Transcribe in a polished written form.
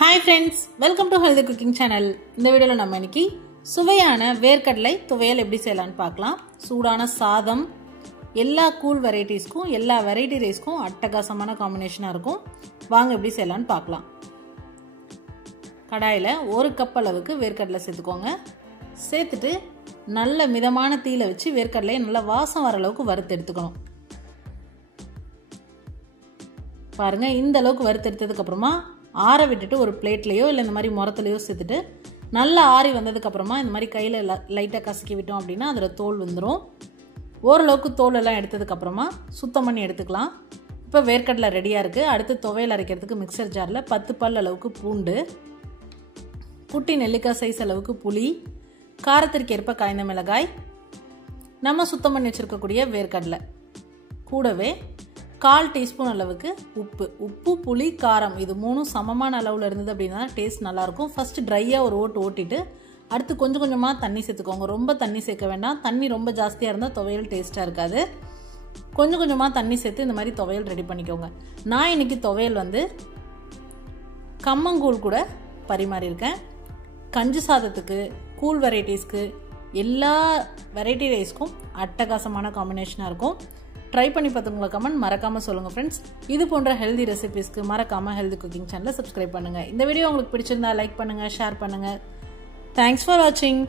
Hi friends, welcome to Healthy Cooking Channel. இந்த வீடியோல நம்ம இன்னைக்கு சுவையான வேர்க்கடலை துவையல் எப்படி செய்யலாம்னு பார்க்கலாம். சூடான சாதம் எல்லா கூல் வெரைட்டிஸ்க்கும் எல்லா வெரைட்டி ரைஸ்க்கும் அட்டகாசமான காம்பினேஷனா இருக்கும். வாங்க எப்படி செய்யலாம்னு பார்க்கலாம். கடாயில 1 கப் அளவுக்கு வேர்க்கடலை சேர்த்துக்கோங்க. சேர்த்துட்டு நல்ல மிதமான தீயில வச்சு வேர்க்கடலையை நல்ல வாசம் வர அளவுக்கு வறுத்து எடுத்துக்கணும். பாருங்க இந்த அளவுக்கு வறுத்து எடுத்ததுக்கு அப்புறமா ஆற விட்டுட்டு ஒரு பிளேட்லயோ இல்ல இந்த மாதிரி முறத்திலயோ சேர்த்துட்டு நல்லா ஆறி வந்ததுக்கு அப்புறமா இந்த மாதிரி கையில லைட்டா கசக்கி விட்டோம் அப்படினா அதோட தோல் வந்துரும். ஓரளவுக்கு தோல் எல்லாம் எடுத்ததுக்கு அப்புறமா சுத்தம் பண்ணி எடுத்துக்கலாம். இப்போ வேர்க்கடலை ரெடியா இருக்கு. அடுத்து துவையல் அரைக்கிறதுக்கு மிக்சர் ஜார்ல 10 பல் அளவுக்கு பூண்டு, குட்டி நெல்லிக்காய் சைஸ் அளவுக்கு புளி, காரத்திற்கு ஏற்ப காய்ந்த மிளகாய், நம்ம சுத்தம் பண்ணி வச்சிருக்கக்கூடிய வேர்க்கடலை, கூடவே 1/4 டீஸ்பூன் அளவுக்கு உப்பு, புளி, காரம் இது மூணும் சமமான அளவுல இருந்தது அப்படின்னா டேஸ்ட் நல்லா இருக்கும். ஃபர்ஸ்ட் ட்ரையா ஒரு ஓட்டிட்டு அடுத்து கொஞ்சம் கொஞ்சமா தண்ணி சேர்த்துக்கோங்க. ரொம்ப தண்ணி சேர்க்க வேண்டாம். தண்ணி ரொம்ப ஜாஸ்தியா இருந்தா துவையல் டேஸ்டா இருக்காது. கொஞ்சம் கொஞ்சமா தண்ணி சேர்த்து இந்த மாதிரி துவையல் ரெடி பண்ணிக்கோங்க. நான் இன்னைக்கு துவையல் கம்மங்கூழ் கூட பரிமாறி இருக்கேன். கஞ்சி சாதத்துக்கு, கூல் வெரைட்டிஸ்க்கு, எல்லா வெரைட்டி ரைஸ்க்கும் அட்டகாசமான காம்பினேஷனா இருக்கும். ட்ரை பண்ணி பார்த்துங்களா கமெண்ட் மறக்காம சொல்லுங்க ஃப்ரெண்ட்ஸ். இது போன்ற ஹெல்தி ரெசிபிஸ்க்கு மறக்காம ஹெல்தி குக்கிங் சேனலை சப்ஸ்கிரைப் பண்ணுங்க. இந்த வீடியோ உங்களுக்கு பிடிச்சிருந்தா லைக் பண்ணுங்க, ஷேர் பண்ணுங்க. தேங்க்ஸ் ஃபார் வாட்சிங்.